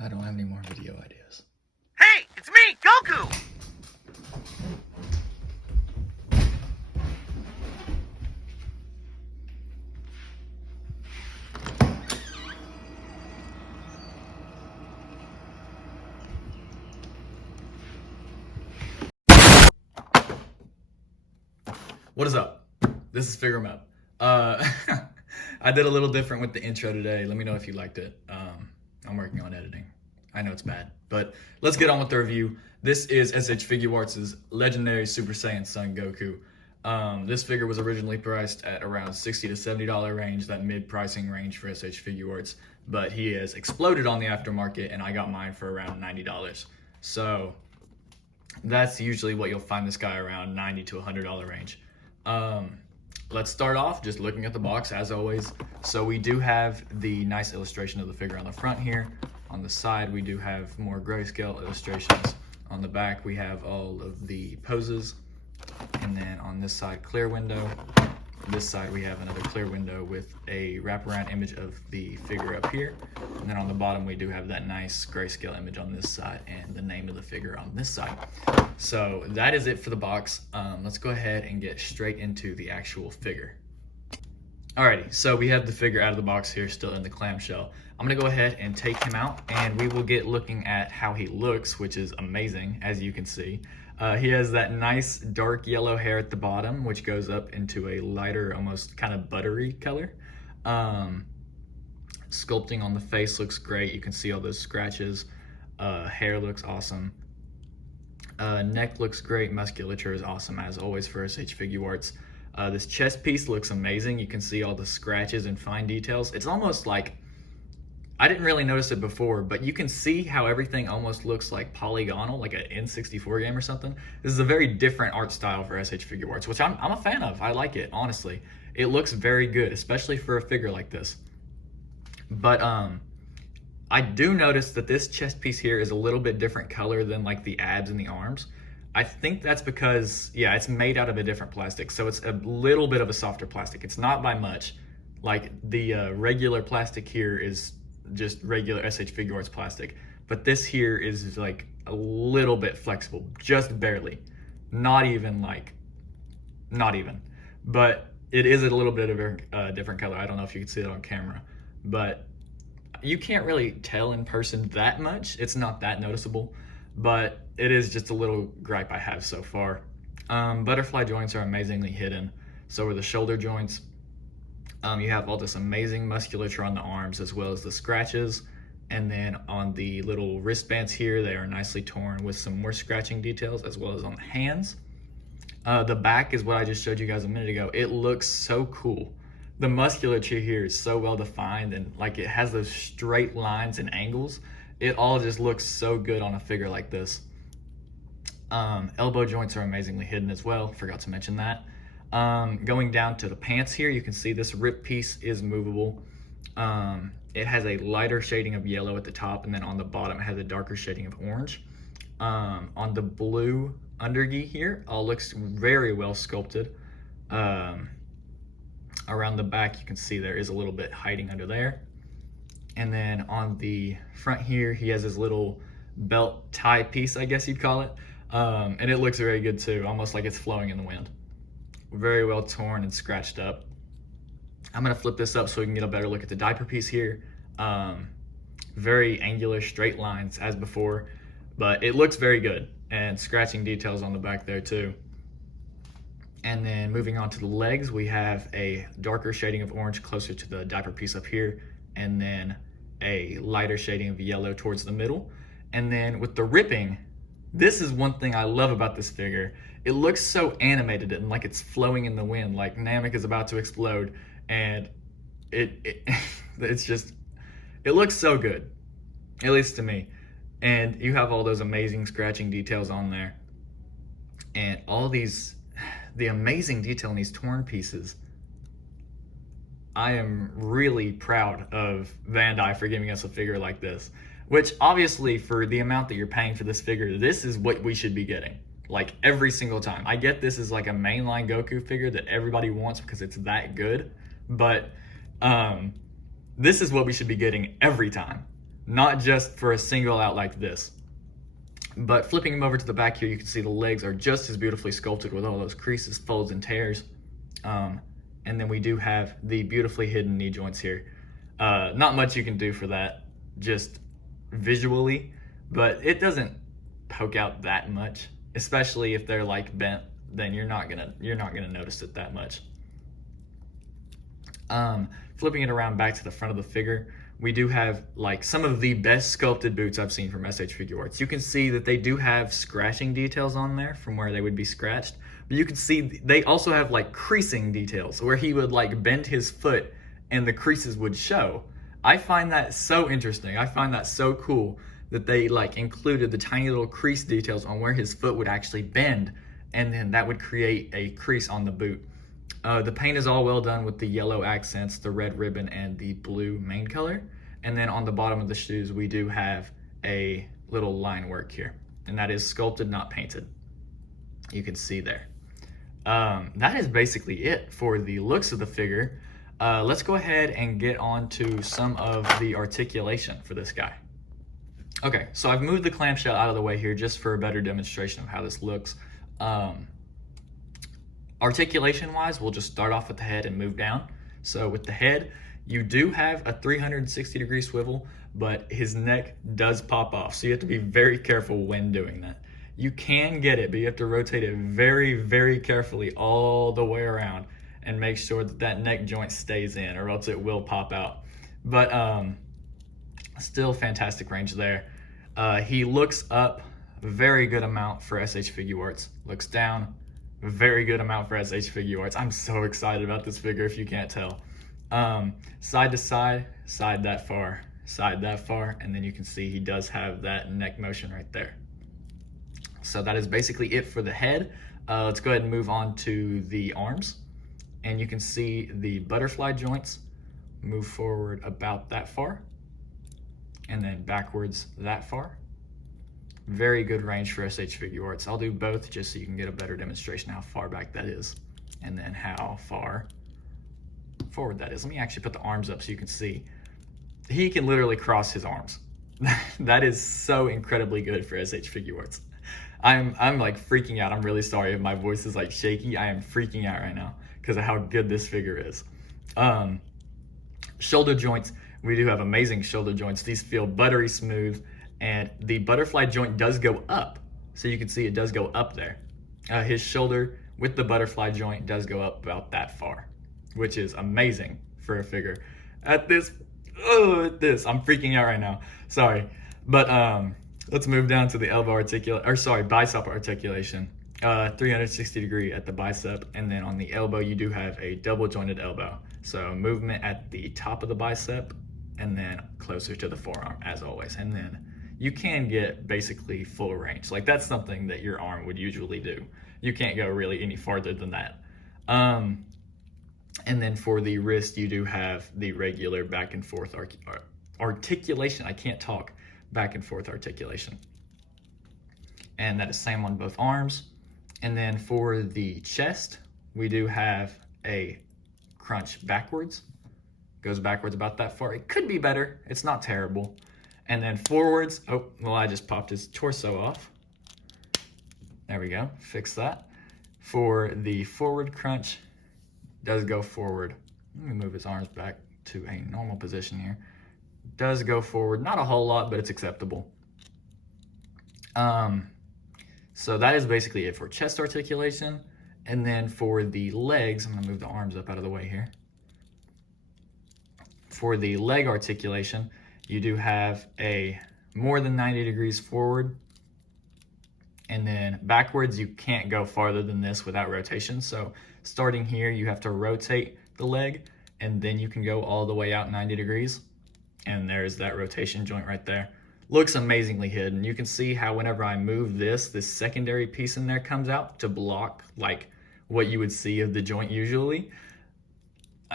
I don't have any more video ideas. Hey, it's me, Goku! What is up? This is Figure 'em Out. I did a little different with the intro today. Let me know if you liked it. I'm working on editing. I know it's bad, but let's get on with the review. This is SH.Figuarts' legendary Super Saiyan Son Goku. This figure was originally priced at around $60 to $70 range, that mid-pricing range for SH.Figuarts, but he has exploded on the aftermarket, and I got mine for around $90. So that's usually what you'll find this guy around $90 to $100 range. Let's start off just looking at the box as always. So we do have the nice illustration of the figure on the front here. On the side we do have more grayscale illustrations. On the back we have all of the poses, and then on this side clear window. This side we have another clear window with a wraparound image of the figure up here, and then on the bottom we do have that nice grayscale image on this side and the name of the figure on this side. So that is it for the box. Let's go ahead and get straight into the actual figure. Alrighty, so we have the figure out of the box here, still in the clamshell. I'm gonna go ahead and take him out, and we will get looking at how he looks, which is amazing, as you can see. He has that nice dark yellow hair at the bottom, which goes up into a lighter, almost kind of buttery color. Sculpting on the face looks great. You can see all those scratches. Hair looks awesome. Neck looks great. Musculature is awesome, as always, for SH.Figuarts. This chest piece looks amazing. You can see all the scratches and fine details. It's almost like, I didn't really notice it before, but you can see how everything almost looks like polygonal, like an N64 game or something. This is a very different art style for SH.Figuarts, which I'm a fan of. I like it, honestly. It looks very good, especially for a figure like this. But I do notice that this chest piece here is a little bit different color than like the abs and the arms. I think that's because, yeah, it's made out of a different plastic, so it's a little bit of a softer plastic. It's not by much. Like the regular plastic here is just regular SH.Figuarts plastic, but this here is like a little bit flexible, just barely. Not even, but it is a little bit of a different color. I don't know if you can see it on camera, but you can't really tell in person that much. It's not that noticeable, but it is just a little gripe I have so far. Butterfly joints are amazingly hidden. So are the shoulder joints. You have all this amazing musculature on the arms, as well as the scratches. And then on the little wristbands here, they are nicely torn with some more scratching details, as well as on the hands. The back is what I just showed you guys a minute ago. It looks so cool. The musculature here is so well defined, and like it has those straight lines and angles. It all just looks so good on a figure like this. Elbow joints are amazingly hidden as well. Forgot to mention that. Going down to the pants here, you can see this rip piece is movable. It has a lighter shading of yellow at the top, and then on the bottom it has a darker shading of orange. On the blue undergi here, all looks very well sculpted. Around the back, you can see there is a little bit hiding under there. And then on the front here, he has his little belt tie piece, I guess you'd call it. And it looks very good too, almost like it's flowing in the wind. Very well torn and scratched up. I'm gonna flip this up so we can get a better look at the diaper piece here. Very angular, straight lines as before, but it looks very good, and scratching details on the back there too. And then moving on to the legs, we have a darker shading of orange closer to the diaper piece up here, and then a lighter shading of yellow towards the middle. And then with the ripping, this is one thing I love about this figure. It looks so animated and like it's flowing in the wind, like Namek is about to explode, and it's just, it looks so good, at least to me. And you have all those amazing scratching details on there, and all these, the amazing detail in these torn pieces. I am really proud of Bandai for giving us a figure like this, which obviously for the amount that you're paying for this figure, this is what we should be getting. Like every single time. I get this is like a mainline Goku figure that everybody wants because it's that good, but this is what we should be getting every time. not just for a single out like this. But flipping him over to the back here, you can see the legs are just as beautifully sculpted with all those creases, folds, and tears. And then we do have the beautifully hidden knee joints here. Not much you can do for that, just visually, but it doesn't poke out that much, especially if they're like bent, then you're not gonna notice it that much. Flipping it around back to the front of the figure, we do have like some of the best sculpted boots I've seen from SH.Figuarts. You can see that they do have scratching details on there from where they would be scratched, but you can see they also have like creasing details where he would like bend his foot and the creases would show. I find that so interesting. I find that so cool that they like included the tiny little crease details on where his foot would actually bend, and then that would create a crease on the boot. The paint is all well done with the yellow accents, the red ribbon, and the blue main color. And then on the bottom of the shoes, we do have a little line work here, and that is sculpted, not painted. You can see there. That is basically it for the looks of the figure. Let's go ahead and get on to some of the articulation for this guy. Okay, so I've moved the clamshell out of the way here just for a better demonstration of how this looks. Articulation wise, we'll just start off with the head and move down. So with the head, you do have a 360-degree swivel, but his neck does pop off. So you have to be very careful when doing that. You can get it, but you have to rotate it very, very carefully all the way around and make sure that that neck joint stays in, or else it will pop out. But still fantastic range there. He looks up, very good amount for SH.Figuarts. Looks down, very good amount for SH.Figuarts. I'm so excited about this figure if you can't tell. Side to side, side that far, and then you can see he does have that neck motion right there. So that is basically it for the head. Let's go ahead and move on to the arms. And you can see the butterfly joints move forward about that far, and then backwards that far. Very good range for SH.Figuarts. I'll do both just so you can get a better demonstration of how far back that is, and then how far forward that is. Let me actually put the arms up so you can see. He can literally cross his arms. That is so incredibly good for SH.Figuarts. I'm like freaking out. I'm really sorry if my voice is like shaky. I am freaking out right now because of how good this figure is. Shoulder joints, we do have amazing shoulder joints. These feel buttery smooth, and the butterfly joint does go up. So you can see it does go up there. His shoulder with the butterfly joint does go up about that far, which is amazing for a figure. I'm freaking out right now. Sorry. But let's move down to the bicep articulation. 360 degree at the bicep, and then on the elbow you do have a double jointed elbow. So movement at the top of the bicep and then closer to the forearm as always. And then you can get basically full range. Like that's something that your arm would usually do. You can't go really any farther than that. And then for the wrist, you do have the regular back and forth articulation. I can't talk. Back and forth articulation. And that is same on both arms. And then for the chest, we do have a crunch backwards. Goes backwards about that far. It could be better. It's not terrible. And then forwards. Oh, well, I just popped his torso off. There we go. Fix that. For the forward crunch, does go forward. Let me move his arms back to a normal position here. Does go forward, not a whole lot, but it's acceptable. So that is basically it for chest articulation. And then for the legs, I'm gonna move the arms up out of the way here. For the leg articulation, you do have a more than 90 degrees forward, and then backwards, you can't go farther than this without rotation. So starting here, you have to rotate the leg, and then you can go all the way out 90 degrees. And there's that rotation joint right there. Looks amazingly hidden. You can see how whenever I move this secondary piece in there comes out to block like what you would see of the joint usually.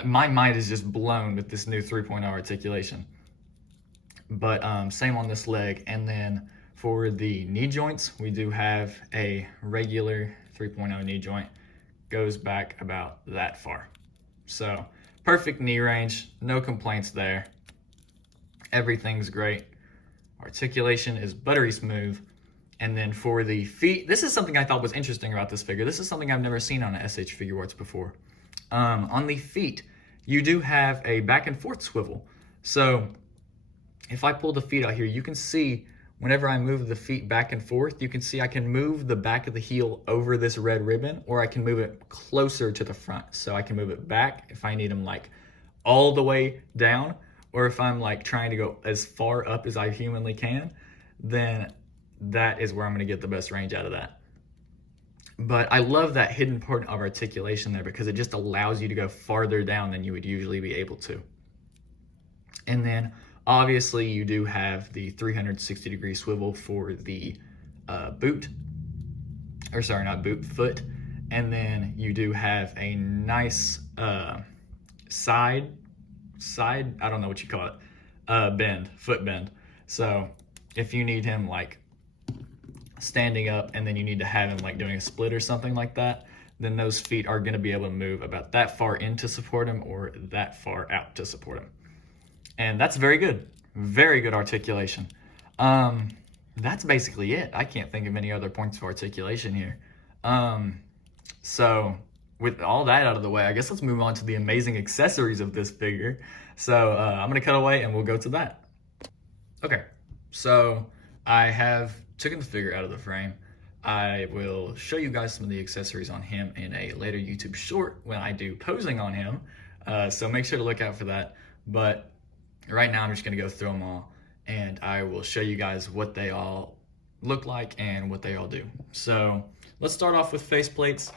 My mind is just blown with this new 3.0 articulation. But same on this leg. And then for the knee joints, we do have a regular 3.0 knee joint. Goes back about that far. So perfect knee range, no complaints there. Everything's great. Articulation is buttery smooth. And then for the feet, this is something I thought was interesting about this figure. This is something I've never seen on a SH.Figuarts before. On the feet, you do have a back and forth swivel. So if I pull the feet out here, you can see whenever I move the feet back and forth, you can see I can move the back of the heel over this red ribbon, or I can move it closer to the front. So I can move it back if I need them like all the way down, or if I'm like trying to go as far up as I humanly can, then that is where I'm gonna get the best range out of that. But I love that hidden part of articulation there because it just allows you to go farther down than you would usually be able to. And then obviously you do have the 360-degree swivel for the boot, or sorry, not boot, foot. And then you do have a nice side, I don't know what you call it, bend, foot bend. So if you need him like standing up and then you need to have him like doing a split or something like that, then those feet are going to be able to move about that far in to support him or that far out to support him. And that's very good articulation. That's basically it. I can't think of any other points of articulation here. So with all that out of the way, I guess let's move on to the amazing accessories of this figure. So I'm going to cut away and we'll go to that. Okay, so I have taken the figure out of the frame. I will show you guys some of the accessories on him in a later YouTube short when I do posing on him. So make sure to look out for that. But right now I'm just going to go through them all and I will show you guys what they all look like and what they all do. So let's start off with faceplates.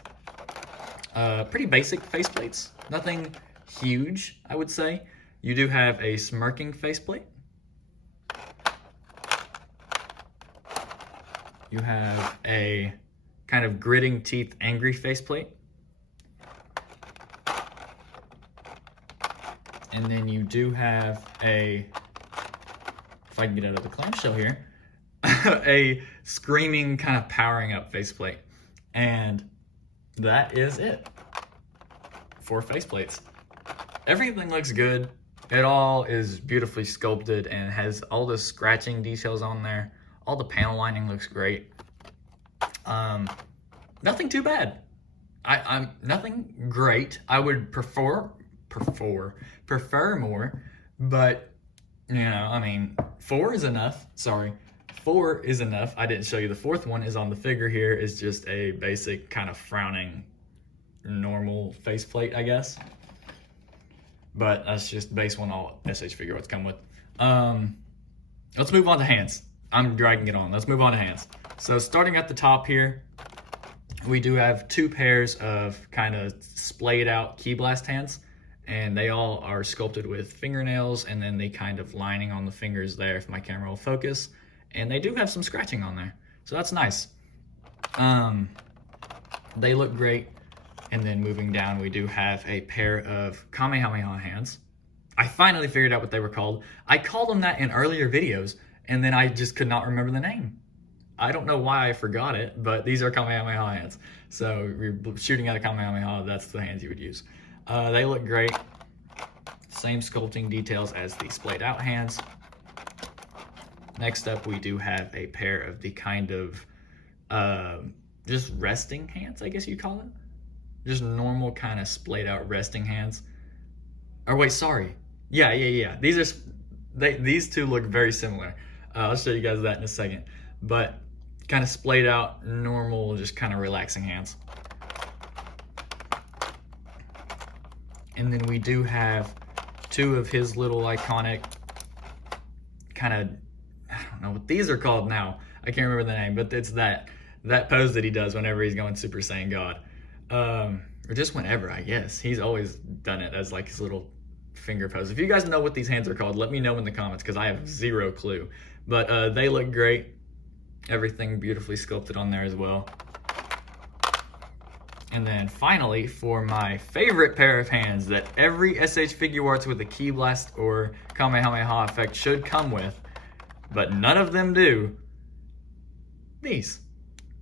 Pretty basic faceplates, nothing huge, I would say. You do have a smirking faceplate. You have a kind of gritting teeth, angry faceplate. And then you do have a, if I can get out of the clamshell here, a screaming kind of powering up faceplate. And that is it for faceplates. Everything looks good. It all is beautifully sculpted and has all the scratching details on there. All the panel lining looks great. Nothing too bad. I'm nothing great. I would prefer more, but you know, I mean, 4 is enough. Sorry, 4 is enough. I didn't show you the fourth one is on the figure here. Is just a basic kind of frowning normal faceplate, I guess. But that's just base one all SH.Figuarts come with. Let's move on to hands. I'm dragging it on. Let's move on to hands. So starting at the top here, we do have 2 pairs of kind of splayed out key blast hands, and they all are sculpted with fingernails and then the kind of lining on the fingers there if my camera will focus. And they do have some scratching on there, so that's nice. They look great. And then moving down, we do have a pair of Kamehameha hands. I finally figured out what they were called. I called them that in earlier videos, and then I just could not remember the name. I don't know why I forgot it, but these are Kamehameha hands. So if you're shooting at a Kamehameha, that's the hands you would use. They look great. Same sculpting details as the splayed out hands. Next up, we do have a pair of the kind of just resting hands, I guess you'd call it. Just normal kind of splayed out resting hands. Or wait, sorry. Yeah. These two look very similar. I'll show you guys that in a second. But kind of splayed out, normal, just kind of relaxing hands. And then we do have 2 of his little iconic kind of, I don't know what these are called now. I can't remember the name, but it's that pose that he does whenever he's going Super Saiyan God. Or just whenever, I guess. He's always done it as like his little finger pose. If you guys know what these hands are called, let me know in the comments because I have zero clue. But they look great. Everything beautifully sculpted on there as well. And then finally, for my favorite pair of hands that every SH.Figuarts with a Ki Blast or Kamehameha effect should come with, but none of them do, these.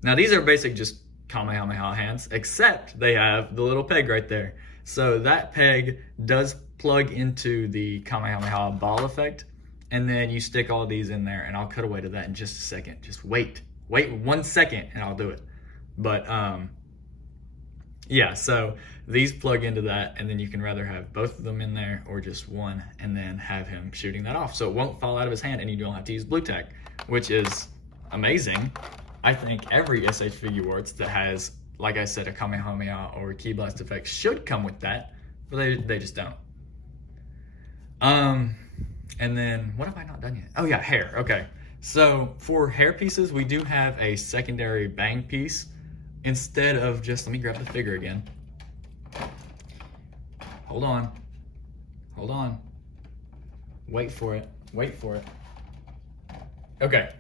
Now these are basic just Kamehameha hands, except they have the little peg right there. So that peg does plug into the Kamehameha ball effect, and then you stick all these in there, and I'll cut away to that in just a second. Just wait 1 second and I'll do it. But yeah, so these plug into that, and then you can rather have both of them in there or just one, and then have him shooting that off so it won't fall out of his hand and you don't have to use blue tack, which is amazing. I think every SH.Figuarts that has, like I said, a Kamehameha or a Ki Blast effect should come with that, but they just don't. And then, what have I not done yet? Oh yeah, hair. Okay, so for hair pieces, we do have a secondary bang piece instead of just, let me grab the figure again. Hold on. Wait for it. Okay.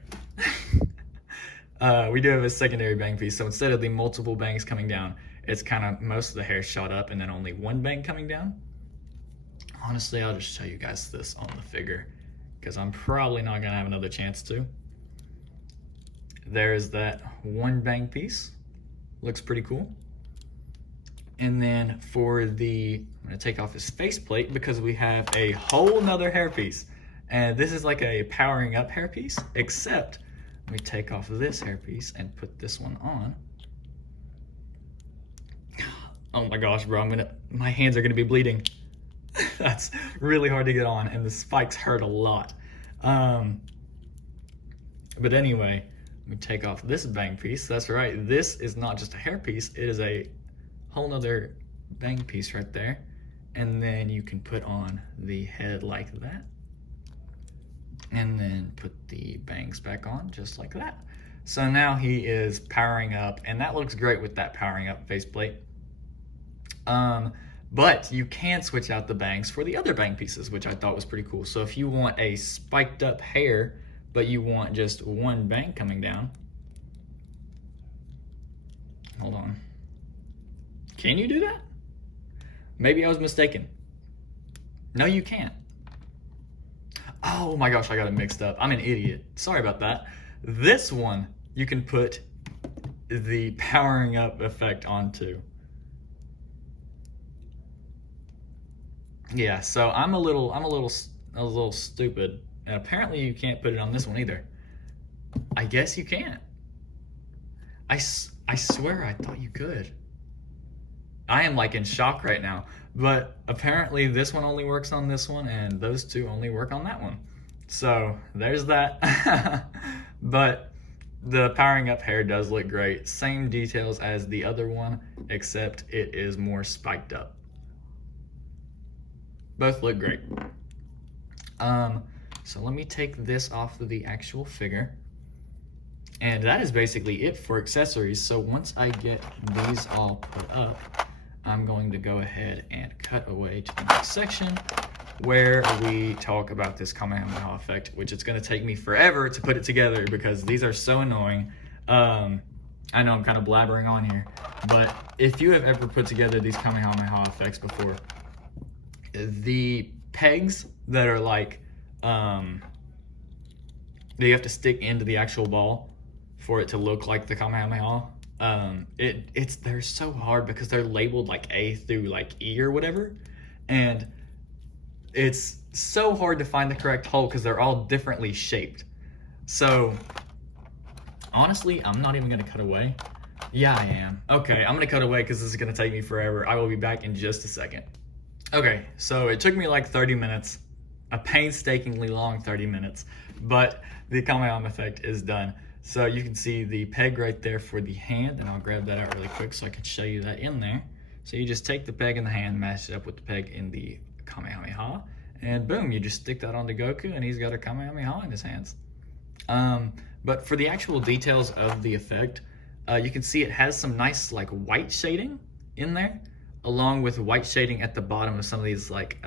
We do have a secondary bang piece, so instead of the multiple bangs coming down, it's kind of most of the hair shot up and then only one bang coming down. Honestly, I'll just show you guys this on the figure because I'm probably not gonna have another chance to. There's that one bang piece. Looks pretty cool. And then for the, I'm gonna take off his faceplate because we have a whole nother hairpiece. And this is like a powering up hairpiece, except we take off this hairpiece and put this one on. Oh my gosh, bro, my hands are gonna be bleeding. That's really hard to get on, and the spikes hurt a lot. But anyway, we take off this bang piece. That's right, this is not just a hair piece, it is a whole nother bang piece right there. And then you can put on the head like that. And then put the bangs back on just like that. So now he is powering up, and that looks great with that powering up faceplate. But you can switch out the bangs for the other bang pieces, which I thought was pretty cool. So if you want a spiked up hair, but you want just one bang coming down. Hold on. Can you do that? Maybe I was mistaken. No, you can't. Oh my gosh, I got it mixed up. I'm an idiot. Sorry about that. This one, you can put the powering up effect onto. Yeah, so I'm a little stupid, and apparently you can't put it on this one either. I guess you can't. I swear I thought you could. I am like in shock right now, but apparently this one only works on this one, and those two only work on that one. So there's that. But the powering up hair does look great. Same details as the other one, except it is more spiked up. Both look great. So let me take this off of the actual figure. And that is basically it for accessories. So once I get these all put up, I'm going to go ahead and cut away to the next section where we talk about this Kamehameha effect, which it's going to take me forever to put it together because these are so annoying. I know I'm kind of blabbering on here, but if you have ever put together these Kamehameha effects before, the pegs that are like, that you have to stick into the actual ball for it to look like the Kamehameha, they're so hard because they're labeled like A through like E or whatever, and it's so hard to find the correct hole because they're all differently shaped. So honestly, I'm not even gonna cut away. Yeah, I am. Okay, I'm gonna cut away because this is gonna take me forever. I will be back in just a second. Okay, so it took me like 30 minutes, a painstakingly long 30 minutes, but the Kamehameha effect is done. So you can see the peg right there for the hand, and I'll grab that out really quick so I can show you that in there. So you just take the peg in the hand, match it up with the peg in the Kamehameha, and boom, you just stick that onto Goku, and he's got a Kamehameha in his hands. But for the actual details of the effect, you can see it has some nice like white shading in there, along with white shading at the bottom of some of these like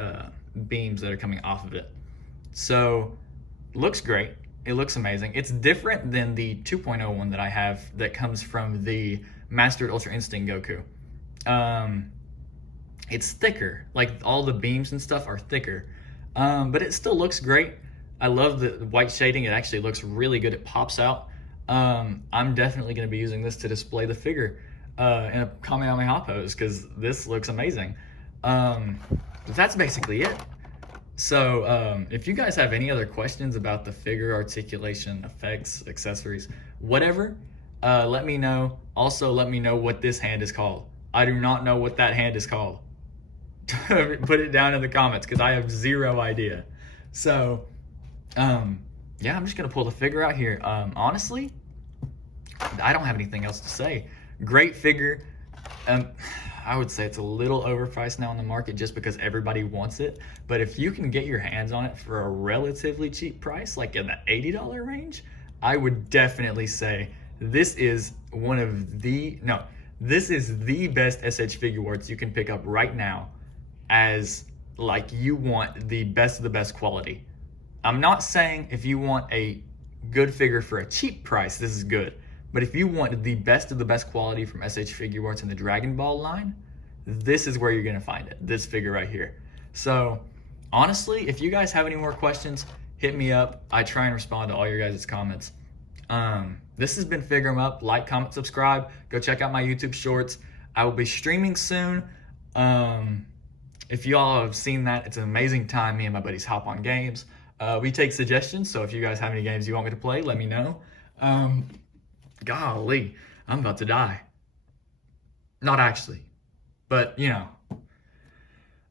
beams that are coming off of it. So looks great. It looks amazing. It's different than the 2.0 one that I have that comes from the Mastered Ultra Instinct Goku. It's thicker, like all the beams and stuff are thicker, but it still looks great. I love the white shading. It actually looks really good. It pops out. I'm definitely going to be using this to display the figure in a Kamehameha pose because this looks amazing. That's basically it. So, if you guys have any other questions about the figure articulation, effects, accessories, whatever, let me know. Also, let me know what this hand is called. I do not know what that hand is called. Put it down in the comments because I have zero idea. So, yeah, I'm just gonna pull the figure out here. Honestly, I don't have anything else to say. Great figure. I would say it's a little overpriced now in the market just because everybody wants it. But if you can get your hands on it for a relatively cheap price, like in the $80 range, I would definitely say this is this is the best SH.Figuarts you can pick up right now, as like you want the best of the best quality. I'm not saying if you want a good figure for a cheap price, this is good. But if you want the best of the best quality from SH.Figuarts in the Dragon Ball line, this is where you're going to find it, this figure right here. So honestly, if you guys have any more questions, hit me up. I try and respond to all your guys' comments. This has been Figure 'em Up. Like, comment, subscribe. Go check out my YouTube shorts. I will be streaming soon. If you all have seen that, it's an amazing time. Me and my buddies hop on games. We take suggestions, so if you guys have any games you want me to play, let me know. Golly, I'm about to die. Not actually, but you know,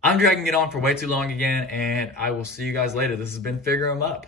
I'm dragging it on for way too long again, and I will see you guys later. This has been Figure 'em Up.